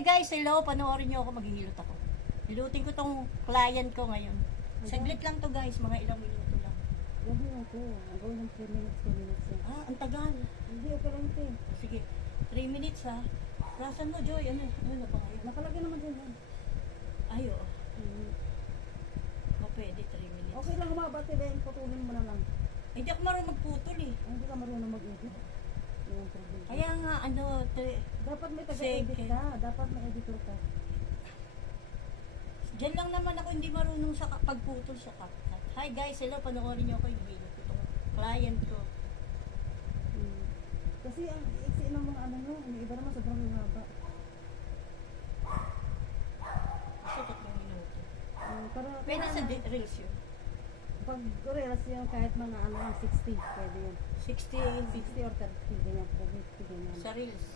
Hi guys, hello. Panoorin niyo ako, maghihilot ako. Hilutin ko tong client ko ngayon. Saglit lang to guys, mga ilang minuto lang. Gabi ako. Ang gawin ng 3 minutes, 2 minutes yan. Ah, ang tagal. Hindi, okay lang ito eh. Sige, 3 minutes ha. Rasan mo, Joy? Ano na ba ngayon? Nakalagay naman dyan yan. Ay, oo. O, pwede, 3 minutes. Okay lang humaba, Tibin. Putulin mo na lang. Hindi ako marunong magputol eh. Hindi ka marunong mag-edit. Yung problem. Kaya nga, ano, Dapat may taga-edit Sige. ka. Dapat may editor ka. Diyan lang naman ako hindi marunong sa pagputol sa CapCut. Hi guys, hello. Panoorin niyo ako yung video ko. Itong client ko. Kasi ang iksi ng mga ano nyo, yung iba naman sobrang haba. Gusto ko 3 minuto. Para, Pwede sa reels yun. pag reels yung kahit mga ano lang, 60, pwede yun. 60 60 or 30, ganyan, 50, ganyan. sa reels.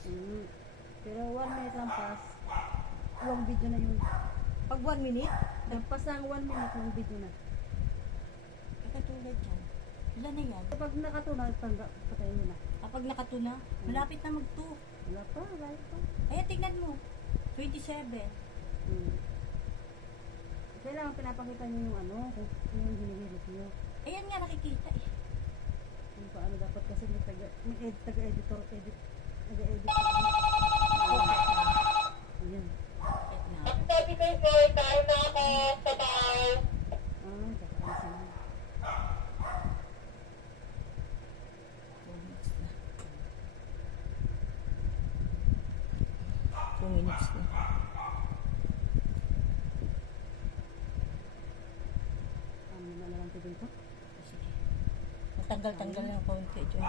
Pero 1 minute lang pass, yung video na yun. Pag 1 minute, Nagpas ang 1 minute ng video na. katulad dyan. Ilan na yan? Kapag nakatuna, patayin mo na. Kapag nakatuna, malapit na mag-2. Wala pa, wala pa. Ay, tignan mo. 27. Kailangan pinapakita niyo yung ano, kung yung hinihirit niyo. Ayan nga nakikita eh. Yung paano dapat kasi may taga-editor, nag-edit. Okay na. Ayan. Okay na. Kakaalis na. 2 minutes na. Ano na lang ito dito? Sige. Matanggal-tanggal ng konti dyan.